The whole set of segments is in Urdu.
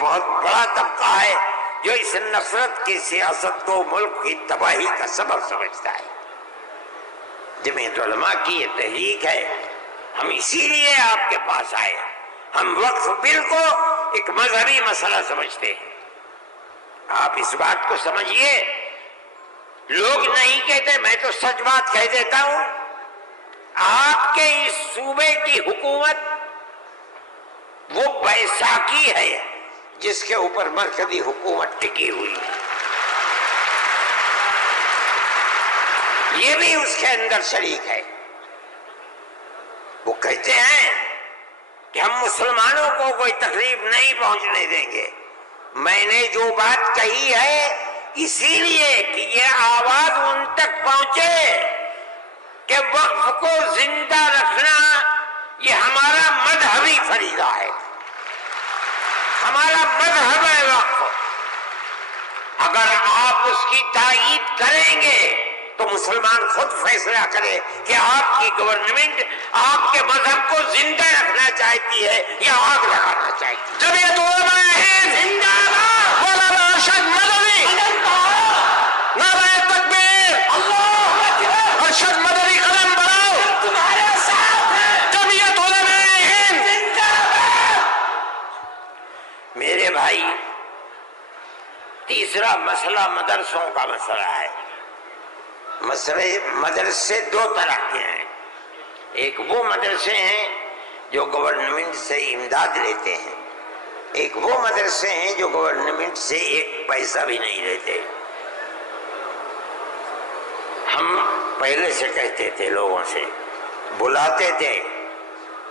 بہت بڑا طبقہ ہے جو اس نفرت کی سیاست کو ملک کی تباہی کا سبب سمجھتا ہے۔ جمعیت علماء کی یہ تحریک ہے، ہم اسی لیے آپ کے پاس آئے۔ ہم وقف بل کو ایک مذہبی مسئلہ سمجھتے ہیں۔ آپ اس بات کو سمجھیے، لوگ نہیں کہتے، میں تو سچ بات کہہ دیتا ہوں، آپ کے اس صوبے کی حکومت وہ بیساکھی ہے جس کے اوپر مرکزی حکومت ٹکی ہوئی ہے، یہ بھی اس کے اندر شریک ہے۔ وہ کہتے ہیں کہ ہم مسلمانوں کو کوئی تکلیف نہیں پہنچنے دیں گے۔ میں نے جو بات کہی ہے اسی لیے کہ یہ آواز ان تک پہنچے کہ وقف کو زندہ رکھنا یہ ہمارا مذہبی فریضہ ہے، ہمارا مذہب ہے وقف۔ اگر آپ اس کی تائید کریں گے تو مسلمان خود فیصلہ کرے کہ آپ کی گورنمنٹ آپ کے مذہب کو زندہ رکھنا چاہتی ہے یا آگ لگانا چاہتی ہے۔ جمعیت علماء ہند زندہ باد، مولانا ارشد مدنی، نعرہ تکبیر، اللہ اکبر، ارشد مدنی قلم بڑھاؤ، تمہارے ساتھ ہیں، جمعیت علماء ہند زندہ باد۔ میرے بھائی، تیسرا مسئلہ مدرسوں کا مسئلہ ہے۔ مدرسے دو طرح کے ہیں، ایک وہ مدرسے ہیں جو گورنمنٹ سے امداد لیتے ہیں، ایک وہ مدرسے ہیں جو گورنمنٹ سے ایک پیسہ بھی نہیں لیتے۔ ہم پہلے سے کہتے تھے، لوگوں سے بلاتے تھے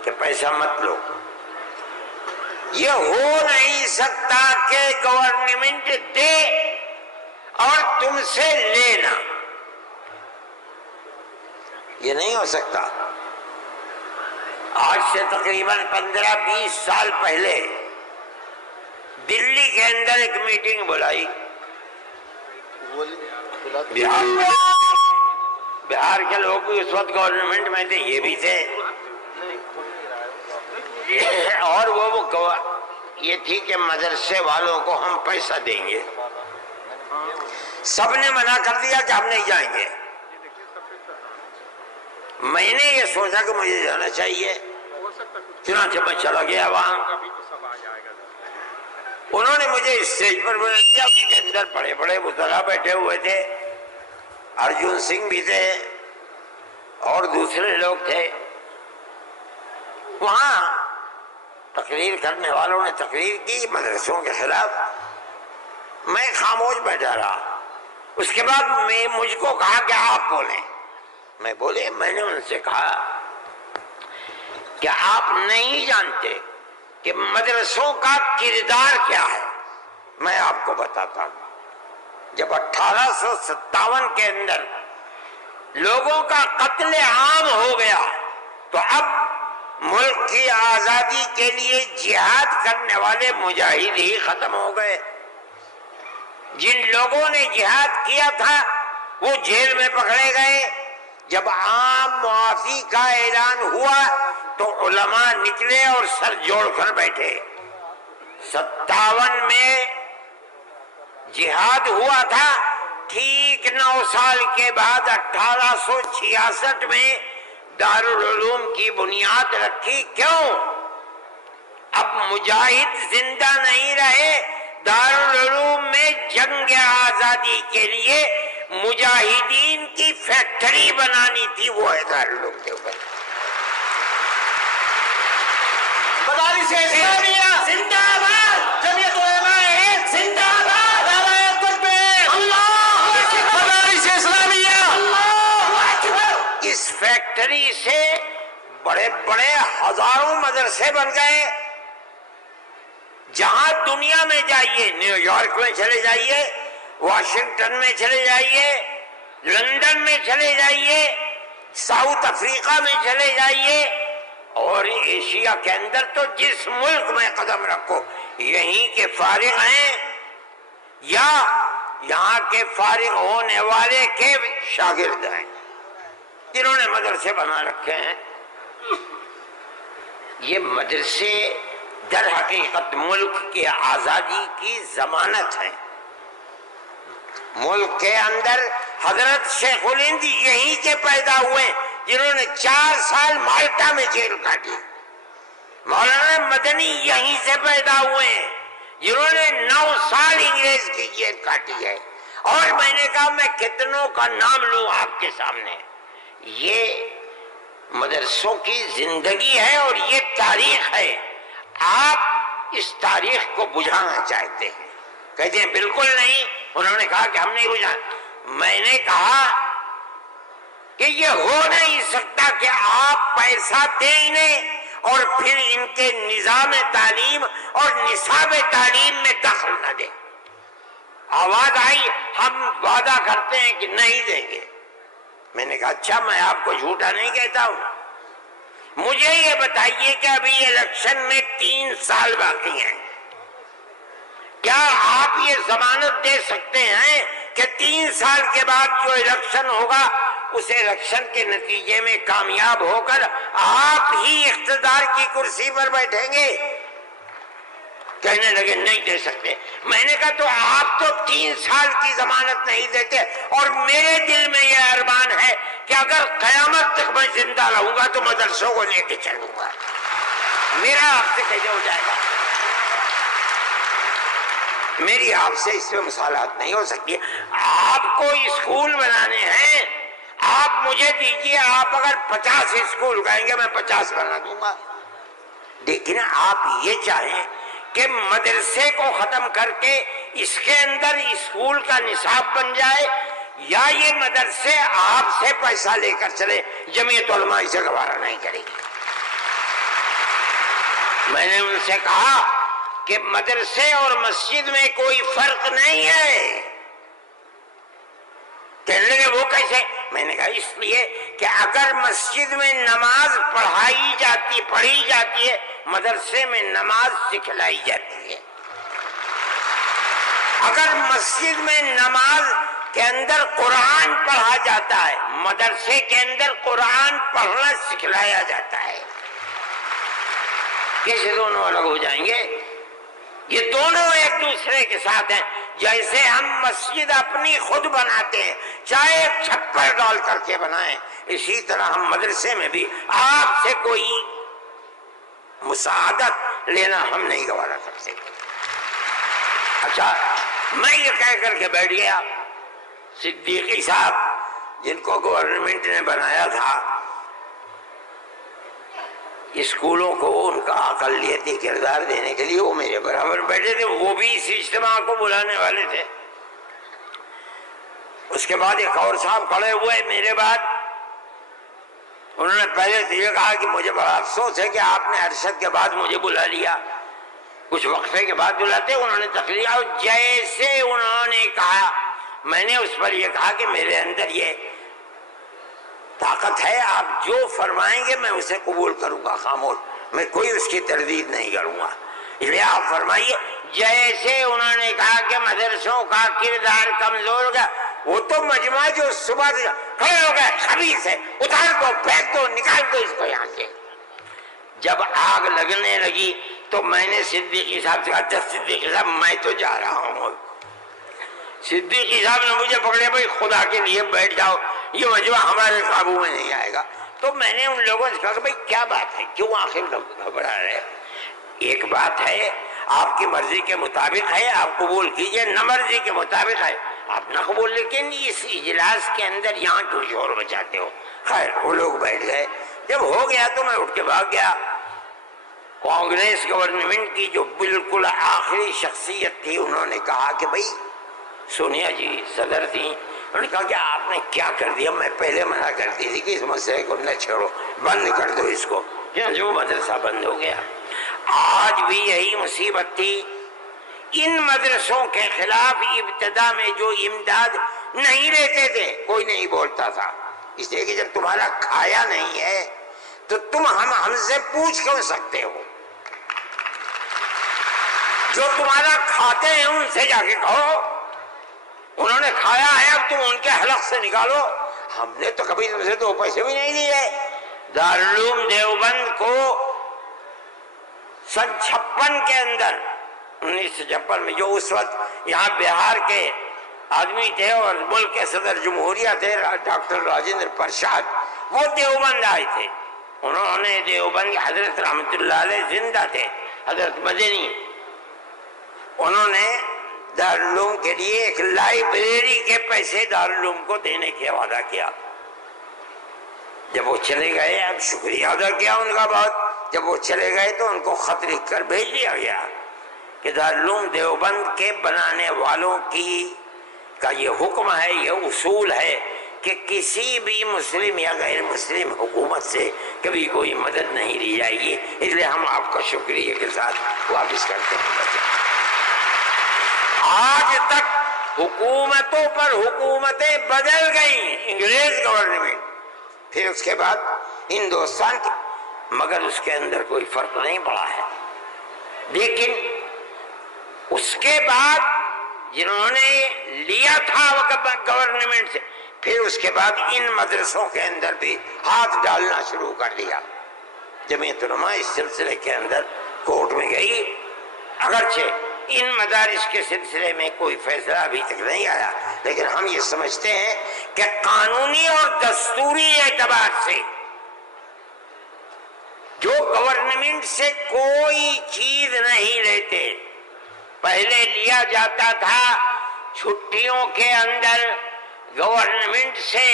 کہ پیسہ مت لو۔ یہ ہو نہیں سکتا کہ گورنمنٹ دے اور تم سے لینا، یہ نہیں ہو سکتا۔ آج سے تقریباً 15-20 سال پہلے دلی کے اندر ایک میٹنگ بلائی، بہار کے لوگ بھی اس وقت گورنمنٹ میں تھے، یہ بھی تھے، اور وہ یہ تھی کہ مدرسے والوں کو ہم پیسہ دیں گے۔ سب نے منع کر دیا کہ ہم نہیں جائیں گے۔ میں نے یہ سوچا کہ مجھے جانا چاہیے، چنانچہ میں چلا گیا وہاں۔ انہوں نے مجھے اسٹیج پر بلا دیا، اس کے اندر بڑے بڑے وزراء بیٹھے ہوئے تھے، ارجن سنگھ بھی تھے اور دوسرے لوگ تھے۔ وہاں تقریر کرنے والوں نے تقریر کی مدرسوں کے خلاف، میں خاموش بیٹھا رہا۔ اس کے بعد مجھ کو کہا کہ آپ بولیں۔ میں بولے، میں نے ان سے کہا کہ آپ نہیں جانتے کہ مدرسوں کا کردار کیا ہے۔ میں آپ کو بتاتا ہوں، جب 1857 کے اندر لوگوں کا قتل عام ہو گیا تو اب ملک کی آزادی کے لیے جہاد کرنے والے مجاہد ہی ختم ہو گئے۔ جن لوگوں نے جہاد کیا تھا وہ جیل میں پکڑے گئے۔ جب عام معافی کا اعلان ہوا تو علماء نکلے اور سر جوڑ کر بیٹھے۔ 57 میں جہاد ہوا تھا، ٹھیک 9 سال کے بعد 1866 میں دارالعلوم کی بنیاد رکھی۔ کیوں؟ اب مجاہد زندہ نہیں رہے، دارالعلوم میں جنگ آزادی کے لیے مجاہدین کی فیکٹری بنانی تھی، وہ ہے دارالعلوم کے اوپر۔ مدارس اسلامیہ زندہ باد، جمعیت علماء ہند زندہ باد، نعرہ تکبیر، اللہ اکبر، مدارس اسلامیہ، اللہ اکبر۔ اس فیکٹری سے بڑے بڑے ہزاروں مدرسے بن گئے۔ جہاں دنیا میں جائیے، نیو یارک میں چلے جائیے، واشنگٹن میں چلے جائیے، لندن میں چلے جائیے، ساؤتھ افریقہ میں چلے جائیے، اور ایشیا کے اندر تو جس ملک میں قدم رکھو یہیں کے فارغ ہیں یا یہاں کے فارغ ہونے والے کے شاگرد ہیں جنہوں نے مدرسے بنا رکھے ہیں۔ یہ مدرسے در حقیقت ملک کی آزادی کی ضمانت ہے۔ ملک کے اندر حضرت شیخ الہند یہیں کے پیدا ہوئے جنہوں نے 4 سال مالٹا میں جیل کاٹی۔ مولانا مدنی یہیں سے پیدا ہوئے ہیں جنہوں نے 9 سال انگریز کی جیل کاٹی ہے۔ اور میں نے کہا میں کتنوں کا نام لوں آپ کے سامنے۔ یہ مدرسوں کی زندگی ہے اور یہ تاریخ ہے۔ آپ اس تاریخ کو بجھانا چاہتے ہیں، کہتے ہیں بالکل نہیں۔ انہوں نے کہا کہ ہم نہیں بجھانا۔ میں نے کہا کہ یہ ہو نہیں سکتا کہ آپ پیسہ دیں انہیں اور پھر ان کے نظام تعلیم اور نصاب تعلیم میں دخل نہ دیں۔ آواز آئی ہم وعدہ کرتے ہیں کہ نہیں دیں گے۔ میں نے کہا اچھا، میں آپ کو جھوٹا نہیں کہتا ہوں۔ مجھے یہ بتائیے کہ ابھی الیکشن میں 3 سال باقی ہیں، کیا آپ یہ ضمانت دے سکتے ہیں کہ 3 سال کے بعد جو الیکشن ہوگا اس الیکشن کے نتیجے میں کامیاب ہو کر آپ ہی اقتدار کی کرسی پر بیٹھیں گے؟ کہنے لگے نہیں دے سکتے۔ میں نے کہا تو آپ تو 3 سال کی ضمانت نہیں دیتے، اور میرے دل میں یہ ارمان ہے کہ اگر قیامت تک میں زندہ رہوں گا تو مدرسوں کو لے کے چلوں گا۔ میرا آپ سے کیسے ہو جائے گا؟ میری آپ سے اس میں مصالحت نہیں ہو سکتی۔ آپ کو اسکول بنانے ہیں، آپ مجھے دیجیے، آپ اگر 50 اسکول کہیں گے میں 50 بنا دوں گا۔ لیکن آپ یہ چاہیں کہ مدرسے کو ختم کر کے اس کے اندر اسکول کا نصاب بن جائے، یا یہ مدرسے آپ سے پیسہ لے کر چلے، جمعیت علماء اسے گوارا نہیں کرے گی۔ میں نے ان سے کہا کہ مدرسے اور مسجد میں کوئی فرق نہیں ہے۔ کہنے لگے وہ کیسے؟ میں نے کہا اس لیے کہ اگر مسجد میں نماز پڑھی جاتی ہے، مدرسے میں نماز سکھلائی جاتی ہے۔ اگر مسجد میں نماز کے اندر قرآن پڑھا جاتا ہے، مدرسے کے اندر قرآن پڑھنا سکھلایا جاتا ہے۔ کیسے دونوں الگ ہو جائیں گے؟ یہ دونوں ایک دوسرے کے ساتھ ہیں۔ جیسے ہم مسجد اپنی خود بناتے ہیں، چاہے چھپر ڈال کر کے بنائیں، اسی طرح ہم مدرسے میں بھی آپ سے کوئی مساعدت لینا ہم نہیں گوارا کر سکتے۔ اچھا، میں یہ کہہ کر کے بیٹھ گیا، صدیقی صاحب جن کو گورنمنٹ نے بنایا تھا اسکولوں کو ان کا اقلیتی کردار دینے کے لیے، وہ میرے برابر بیٹھے تھے، وہ بھی اس اجتماع کو بلانے والے تھے۔ اس کے بعد ایک اور صاحب کھڑے ہوئے میرے بعد، انہوں نے پہلے سے یہ کہا کہ مجھے بڑا افسوس ہے کہ آپ نے ارشد کے بعد مجھے بلا لیا، کچھ وقفے کے بعد بلاتے۔ انہوں نے تقریر، اور جیسے انہوں نے کہا میں نے اس پر یہ کہا کہ میرے اندر یہ طاقت ہے، آپ جو فرمائیں گے میں اسے قبول کروں گا، خاموش، میں کوئی اس کی تردید نہیں کروں گا، اس لیے آپ فرمائیے۔ جیسے انہوں نے کہا کہ مدرسوں کا کردار کمزور ہو گیا، وہ تو مجمع جو صبح کھڑے ہو گئے، خبیث ہے، اتار دو، پھینک دو، نکال دو اس کو یہاں سے۔ جب آگ لگنے لگی تو میں نے صدیقی صاحب سے کہا صدیقی صاحب میں تو جا رہا ہوں۔ صدیقی صاحب نے مجھے پکڑے، بھائی خدا کے لیے بیٹھ جاؤ، یہ مجمع ہمارے قابو میں نہیں آئے گا۔ تو میں نے ان لوگوں سے کہا کہ بھائی کیا بات ہے، کیوں آخر گھبرا رہے؟ ایک بات ہے، آپ کی مرضی کے مطابق ہے آپ قبول کیجئے، نہ مرضی کے مطابق ہے آپ نہ قبول، لیکن اس اجلاس کے اندر یہاں کیوں شور بچاتے ہو؟ خیر وہ لوگ بیٹھ گئے۔ جب ہو گیا تو میں اٹھ کے بھاگ گیا۔ کانگریس گورنمنٹ کی جو بالکل آخری شخصیت تھی، انہوں نے کہا کہ بھائی سونیا جی صدر تھی، انہوں نے کہا کہ آپ نے کیا کر دیا، میں پہلے منع کرتی تھی کہ اس مسئلے کو نہ چھوڑو، بند کر دو اس کو، جو مدرسہ بند ہو گیا۔ آج بھی یہی مصیبت تھی، ان مدرسوں کے خلاف ابتدا میں جو امداد نہیں لیتے تھے کوئی نہیں بولتا تھا، اس لیے کہ جب تمہارا کھایا نہیں ہے تو تم ہم سے پوچھ کیوں سکتے ہو؟ جو تمہارا کھاتے ہیں ان سے جا کے کہو، انہوں نے کھایا ہے اب تم ان کے حلق سے نکالو، ہم نے تو کبھی تم سے 2 پیسے بھی نہیں دیے۔ دارالعلوم دیوبند کو سن 56 کے اندر 1956 میں جو اس وقت یہاں بہار کے آدمی تھے اور ملک کے صدر جمہوریہ تھے ڈاکٹر راجندر پرساد، وہ دیوبند آئے تھے. انہوں نے دیوبند حضرت رحمت اللہ علیہ زندہ تھے، حضرت مدنی، انہوں نے دارالعلوم کے لیے ایک لائبریری کے پیسے دارالعلوم کو دینے کا وعدہ کیا. جب وہ چلے گئے، اب شکریہ ادا کیا ان کا بہت، جب وہ چلے گئے تو ان کو خط لکھ کر بھیج دیا گیا کہ دارالعلوم دیوبند کے بنانے والوں کا یہ حکم ہے، یہ اصول ہے کہ کسی بھی مسلم یا غیر مسلم حکومت سے کبھی کوئی مدد نہیں لی جائے گی، اس لیے ہم آپ کا شکریہ کے ساتھ واپس کرتے ہیں. آج تک حکومتوں پر حکومتیں بدل گئیں، انگریز گورنمنٹ، پھر اس کے بعد ہندوستان کی، مگر اس کے اندر کوئی فرق نہیں پڑا ہے. لیکن اس کے بعد جنہوں نے لیا تھا گورنمنٹ سے، پھر اس کے بعد ان مدرسوں کے اندر بھی ہاتھ ڈالنا شروع کر دیا. جمعیت علماء اس سلسلے کے اندر کورٹ میں گئی، اگرچہ ان مدارس کے سلسلے میں کوئی فیصلہ ابھی تک نہیں آیا، لیکن ہم یہ سمجھتے ہیں کہ قانونی اور دستوری اعتبار سے جو گورنمنٹ سے کوئی چیز نہیں لیتے، پہلے لیا جاتا تھا چھٹیوں کے اندر گورنمنٹ سے،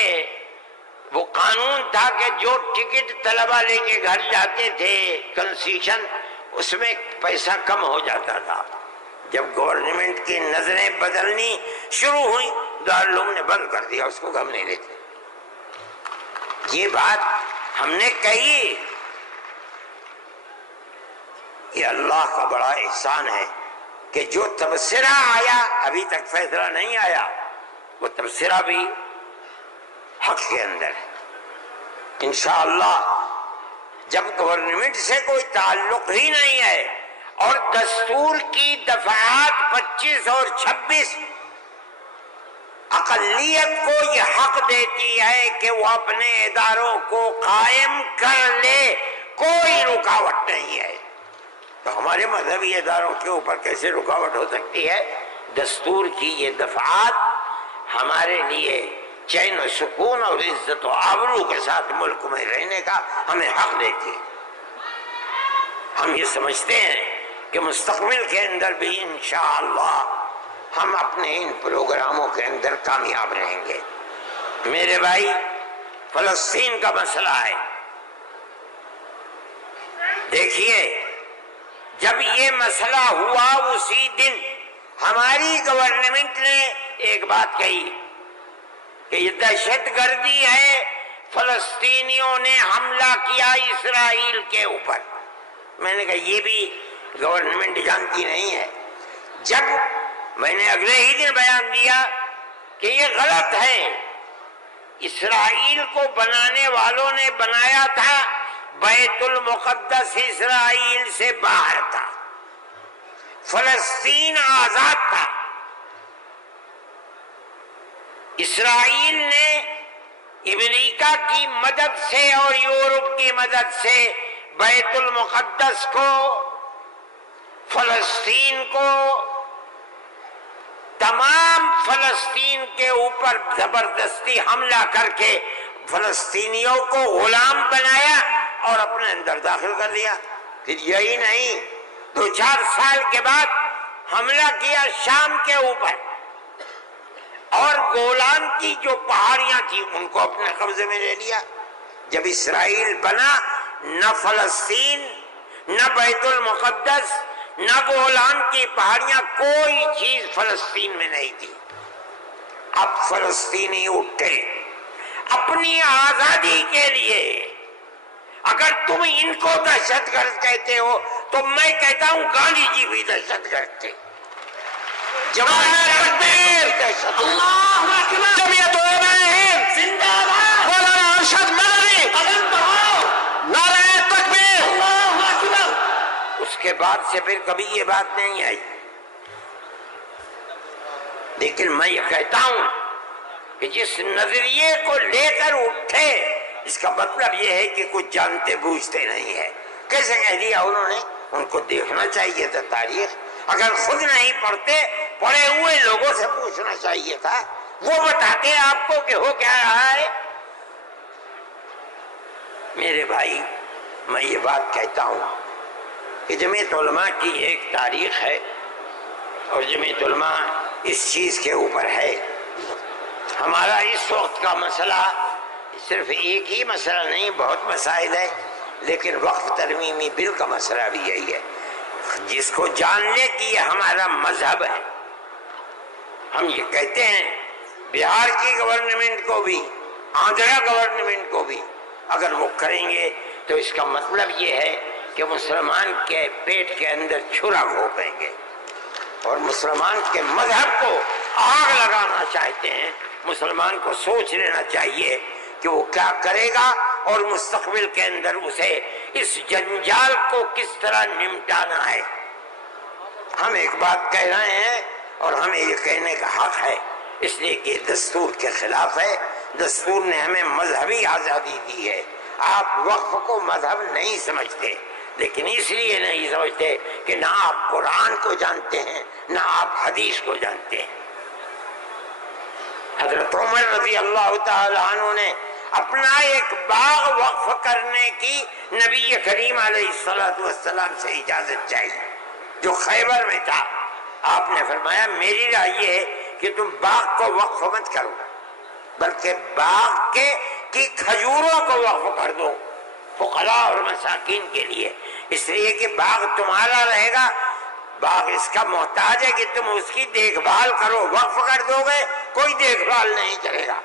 وہ قانون تھا کہ جو ٹکٹ طلبہ لے کے گھر جاتے تھے کنسیشن، اس میں پیسہ کم ہو جاتا تھا. جب گورنمنٹ کی نظریں بدلنی شروع ہوئی، دارالعلوم نے بند کر دیا، اس کو ہم نہیں لیتے. یہ بات ہم نے کہی، یہ اللہ کا بڑا احسان ہے کہ جو تبصرہ آیا، ابھی تک فیصلہ نہیں آیا، وہ تبصرہ بھی حق کے اندر ہے. انشاءاللہ جب گورنمنٹ سے کوئی تعلق ہی نہیں ہے اور دستور کی دفعات 25 اور 26 اقلیت کو یہ حق دیتی ہے کہ وہ اپنے اداروں کو قائم کر لے، کوئی رکاوٹ نہیں ہے، تو ہمارے مذہبی اداروں کے اوپر کیسے رکاوٹ ہو سکتی ہے؟ دستور کی یہ دفعات ہمارے لیے چین و سکون اور عزت و آبرو کے ساتھ ملک میں رہنے کا ہمیں حق دیتی ہے. ہم یہ سمجھتے ہیں کہ مستقبل کے اندر بھی انشاءاللہ ہم اپنے ان پروگراموں کے اندر کامیاب رہیں گے. میرے بھائی، فلسطین کا مسئلہ ہے. دیکھیے، جب یہ مسئلہ ہوا اسی دن ہماری گورنمنٹ نے ایک بات کہی کہ یہ دہشت گردی ہے، فلسطینیوں نے حملہ کیا اسرائیل کے اوپر. میں نے کہا یہ بھی گورنمنٹ جانتی نہیں ہے. جب میں نے اگلے ہی دن بیان دیا کہ یہ غلط ہے، اسرائیل کو بنانے والوں نے بنایا تھا، بیت المقدس اسرائیل سے باہر تھا، فلسطین آزاد تھا. اسرائیل نے امریکہ کی مدد سے اور یورپ کی مدد سے بیت المقدس کو، فلسطین کو، تمام فلسطین کے اوپر زبردستی حملہ کر کے فلسطینیوں کو غلام بنایا اور اپنے اندر داخل کر دیا. پھر یہی نہیں، 2-4 سال کے بعد حملہ کیا شام کے اوپر، اور گولان کی جو پہاڑیاں تھیں ان کو اپنے قبضے میں لے لیا. جب اسرائیل بنا، نہ فلسطین، نہ بیت المقدس، نہ گولان کی پہاڑیاں، کوئی چیز فلسطین میں نہیں تھی. اب فلسطینی اٹھے اپنی آزادی کے لیے. اگر تم ان کو دہشت گرد کہتے ہو تو میں کہتا ہوں گاندھی جی بھی دہشت گرد تھے. جمعیت علماء ہند زندہ باد، مولانا ارشد مدنی قدم بڑھاؤ، نعرہ تکبیر، اللہ اکبر. اس کے بعد سے پھر کبھی یہ بات نہیں آئی. لیکن میں یہ کہتا ہوں کہ جس نظریے کو لے کر اٹھے، اس کا مطلب یہ ہے کہ کچھ جانتے بوجھتے نہیں ہے. کیسے کہہ دیا انہوں نے ان کو دیکھنا چاہیے تھا تاریخ. اگر خود نہیں پڑھتے پڑھے ہوئے لوگوں سے پوچھنا چاہیے تھا، وہ بتاتے آپ کو کہ ہو کیا رہا ہے. میرے بھائی میں یہ بات کہتا ہوں کہ جمعیت علماء کی ایک تاریخ ہے اور جمعیت علماء اس چیز کے اوپر ہے. ہمارا اس وقت کا مسئلہ صرف ایک ہی مسئلہ نہیں، بہت مسائل ہے، لیکن وقف ترمیمی بل کا مسئلہ بھی یہی ہے جس کو جاننے کی یہ ہمارا مذہب ہے. ہم یہ کہتے ہیں بہار کی گورنمنٹ کو بھی، آندھرا گورنمنٹ کو بھی اگر وہ کریں گے تو اس کا مطلب یہ ہے کہ مسلمان کے پیٹ کے اندر چھرا گھونپیں گے اور مسلمان کے مذہب کو آگ لگانا چاہتے ہیں. مسلمان کو سوچ لینا چاہیے کہ وہ کیا کرے گا اور مستقبل کے اندر اسے اس جنجال کو کس طرح نمٹانا ہے. ہم ایک بات کہہ رہے ہیں اور ہمیں یہ کہنے کا حق ہے، اس لیے کہ دستور کے خلاف ہے. دستور نے ہمیں مذہبی آزادی دی ہے. آپ وقف کو مذہب نہیں سمجھتے، لیکن اس لیے نہیں سمجھتے کہ نہ آپ قرآن کو جانتے ہیں نہ آپ حدیث کو جانتے ہیں. حضرت عمر رضی اللہ تعالی عنہ نے اپنا ایک باغ وقف کرنے کی نبی کریم علیہ السلام سے اجازت چاہیے جو خیبر میں تھا. آپ نے فرمایا میری رائے یہ ہے کہ تم باغ کو وقف مت کرو بلکہ باغ کی کھجوروں کو وقف کر دو فقراء اور مساکین کے لیے، اس لیے کہ باغ تمہارا رہے گا. باغ اس کا محتاج ہے کہ تم اس کی دیکھ بھال کرو. وقف کر دو گے کوئی دیکھ بھال نہیں کرے گا.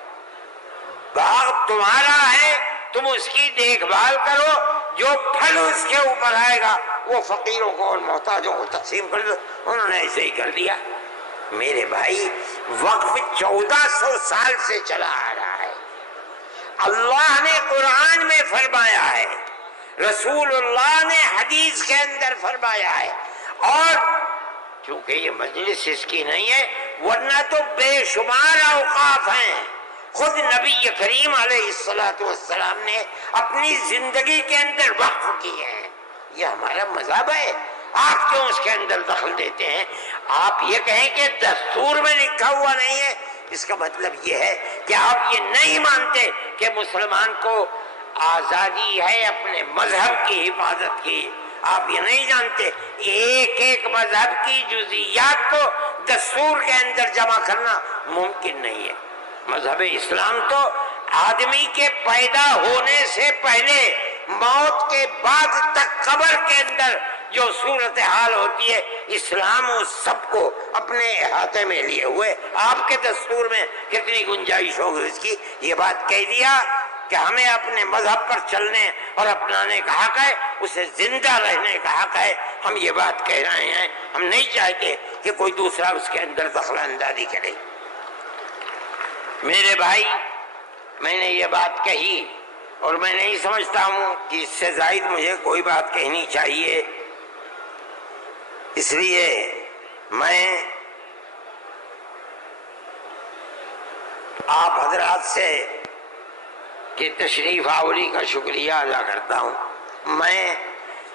باغ تمہارا ہے، تم اس کی دیکھ بھال کرو، جو پھل اس کے اوپر آئے گا وہ فقیروں کو اور محتاجوں کو تقسیم کر دو. انہوں نے ایسے ہی کر دیا. میرے بھائی وقف 1400 سال سے چلا آ رہا ہے. اللہ نے قرآن میں فرمایا ہے، رسول اللہ نے حدیث کے اندر فرمایا ہے، اور چونکہ یہ مجلس اس کی نہیں ہے ورنہ تو بے شمار اوقاف ہیں. خود نبی کریم علیہ السلام نے اپنی زندگی کے اندر وقف کیے ہیں. یہ ہمارا مذہب ہے. آپ کیوں اس کے اندر دخل دیتے ہیں؟ آپ یہ کہیں کہ دستور میں لکھا ہوا نہیں ہے، اس کا مطلب یہ ہے کہ آپ یہ نہیں مانتے کہ مسلمان کو آزادی ہے اپنے مذہب کی حفاظت کی. آپ یہ نہیں جانتے ایک ایک مذہب کی جزئیات کو دستور کے اندر جمع کرنا ممکن نہیں ہے. مذہب اسلام تو آدمی کے پیدا ہونے سے پہلے موت کے بعد تک قبر کے اندر جو صورتحال ہوتی ہے اسلام اس سب کو اپنے احاطے میں لیے ہوئے. آپ کے دستور میں کتنی گنجائش ہوگی اس کی؟ یہ بات کہہ دیا کہ ہمیں اپنے مذہب پر چلنے اور اپنانے کا حق ہے، اسے زندہ رہنے کا حق ہے. ہم یہ بات کہہ رہے ہیں، ہم نہیں چاہتے کہ کوئی دوسرا اس کے اندر دخل اندازی کرے. میرے بھائی میں نے یہ بات کہی اور میں نہیں سمجھتا ہوں کہ اس سے زائد مجھے کوئی بات کہنی چاہیے. اس لیے میں آپ حضرات سے کہ تشریف آوری کا شکریہ ادا کرتا ہوں. میں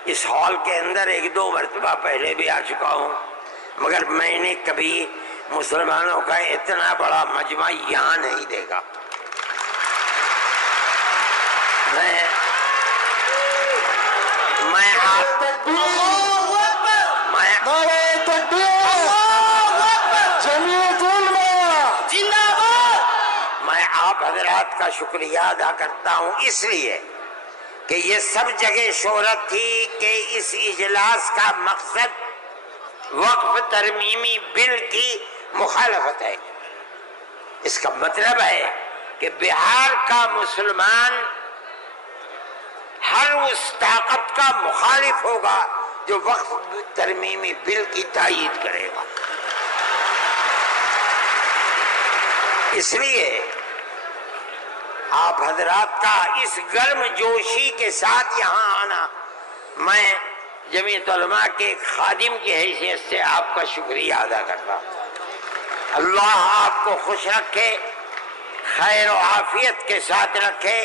اس ہال کے اندر 1-2 مرتبہ پہلے بھی آ چکا ہوں، مگر میں نے کبھی مسلمانوں کا اتنا بڑا مجمع یہاں نہیں دیکھا. میں آپ حضرات کا شکریہ ادا کرتا ہوں اس لیے کہ یہ سب جگہ شہرت تھی کہ اس اجلاس کا مقصد وقف ترمیمی بل کی مخالفت ہے. اس کا مطلب ہے کہ بہار کا مسلمان ہر اس طاقت کا مخالف ہوگا جو وقف ترمیمی بل کی تائید کرے گا. اس لیے آپ حضرات کا اس گرم جوشی کے ساتھ یہاں آنا، میں جمعیت علماء کے ایک خادم کی حیثیت سے آپ کا شکریہ ادا کرتا ہوں. اللہ آپ کو خوش رکھے، خیر و عافیت کے ساتھ رکھے.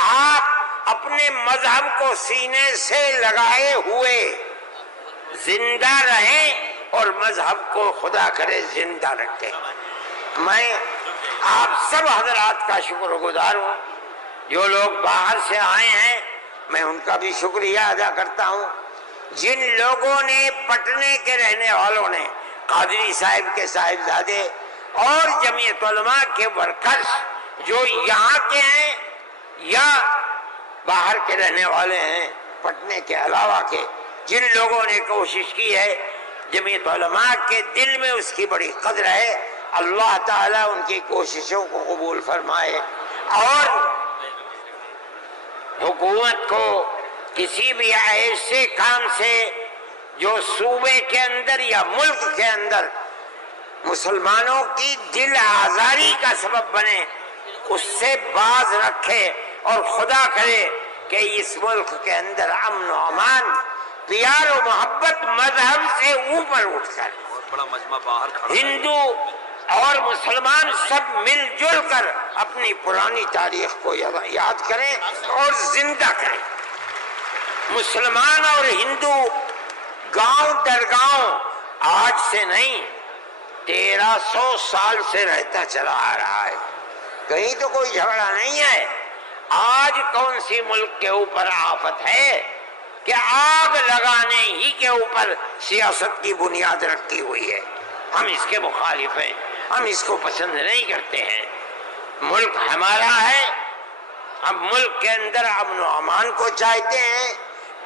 آپ اپنے مذہب کو سینے سے لگائے ہوئے زندہ رہیں اور مذہب کو خدا کرے زندہ رکھے۔ میں آپ سب حضرات کا شکر گزار ہوں، جو لوگ باہر سے آئے ہیں میں ان کا بھی شکریہ ادا کرتا ہوں۔ جن لوگوں نے پٹنے کے رہنے والوں نے، قادری صاحب کے صاحبزادے اور جمعیت علماء کے ورکرز جو یہاں کے ہیں یا باہر کے رہنے والے ہیں پٹنے کے علاوہ کے، جن لوگوں نے کوشش کی ہے، جمعیت علماء کے دل میں اس کی بڑی قدر ہے۔ اللہ تعالیٰ ان کی کوششوں کو قبول فرمائے اور حکومت کو کسی بھی ایسے کام سے جو صوبے کے اندر یا ملک کے اندر مسلمانوں کی دل آزاری کا سبب بنے اس سے باز رکھے، اور خدا کرے کہ اس ملک کے اندر امن و امان، پیار و محبت مذہب سے اوپر اٹھ کر ہندو اور مسلمان سب مل جل کر اپنی پرانی تاریخ کو یاد کریں اور زندہ کریں۔ مسلمان اور ہندو گاؤں در گاؤں آج سے نہیں 1300 سال سے رہتا چلا آ رہا ہے، کہیں تو کوئی جھگڑا نہیں ہے۔ آج کون سی ملک کے اوپر آفت ہے کہ آگ لگانے ہی کے اوپر سیاست کی بنیاد رکھی ہوئی ہے؟ ہم اس کے مخالف ہیں، ہم اس کو پسند نہیں کرتے ہیں۔ ملک ہمارا ہے، ہم ملک کے اندر امن و امان کو چاہتے ہیں،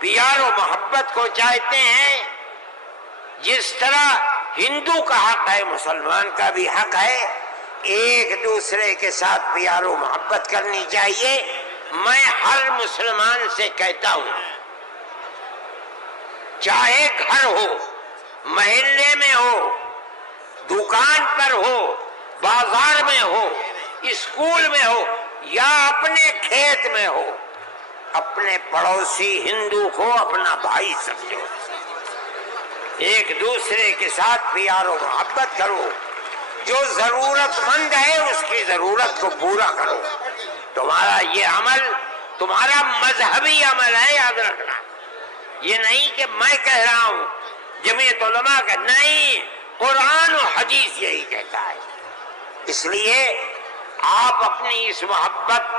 پیار و محبت کو چاہتے ہیں۔ جس طرح ہندو کا حق ہے مسلمان کا بھی حق ہے، ایک دوسرے کے ساتھ پیار و محبت کرنی چاہیے۔ میں ہر مسلمان سے کہتا ہوں، چاہے گھر ہو، محلے میں ہو، دکان پر ہو، بازار میں ہو، اسکول میں ہو یا اپنے کھیت میں ہو، اپنے پڑوسی ہندو کو اپنا بھائی سمجھو، ایک دوسرے کے ساتھ پیار و محبت کرو، جو ضرورت مند ہے اس کی ضرورت کو پورا کرو۔ تمہارا یہ عمل تمہارا مذہبی عمل ہے، یاد رکھنا۔ یہ نہیں کہ میں کہہ رہا ہوں، جمعیت علماء کا نہیں، قرآن و حدیث یہی کہتا ہے۔ اس لیے آپ اپنی اس محبت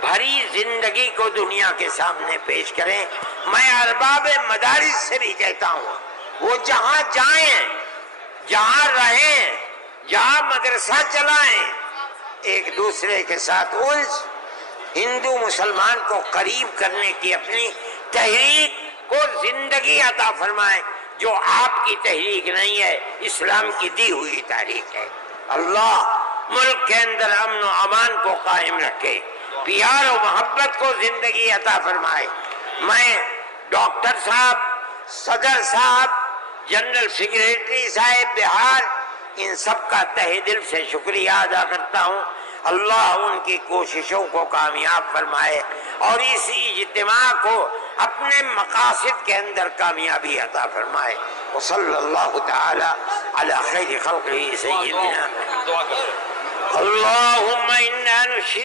بھری زندگی کو دنیا کے سامنے پیش کریں۔ میں ارباب مدارس سے بھی کہتا ہوں، وہ جہاں جائیں، جہاں رہیں، جہاں مدرسہ چلائیں، ایک دوسرے کے ساتھ انس، ہندو مسلمان کو قریب کرنے کی اپنی تحریک کو زندگی عطا فرمائیں، جو آپ کی تحریک نہیں ہے، اسلام کی دی ہوئی تحریک ہے۔ اللہ ملک کے اندر امن و امان کو قائم رکھے، پیار و محبت کو زندگی عطا فرمائے۔ میں ڈاکٹر صاحب، صدر صاحب، جنرل سیکریٹری صاحب بہار، ان سب کا تہہ دل سے شکریہ ادا کرتا ہوں۔ اللہ ان کی کوششوں کو کامیاب فرمائے اور اس اجتماع کو اپنے مقاصد کے اندر کامیابی عطا فرمائے۔ وصلی اللہ تعالی علی خیر خلقہ سیدنا اللہم انا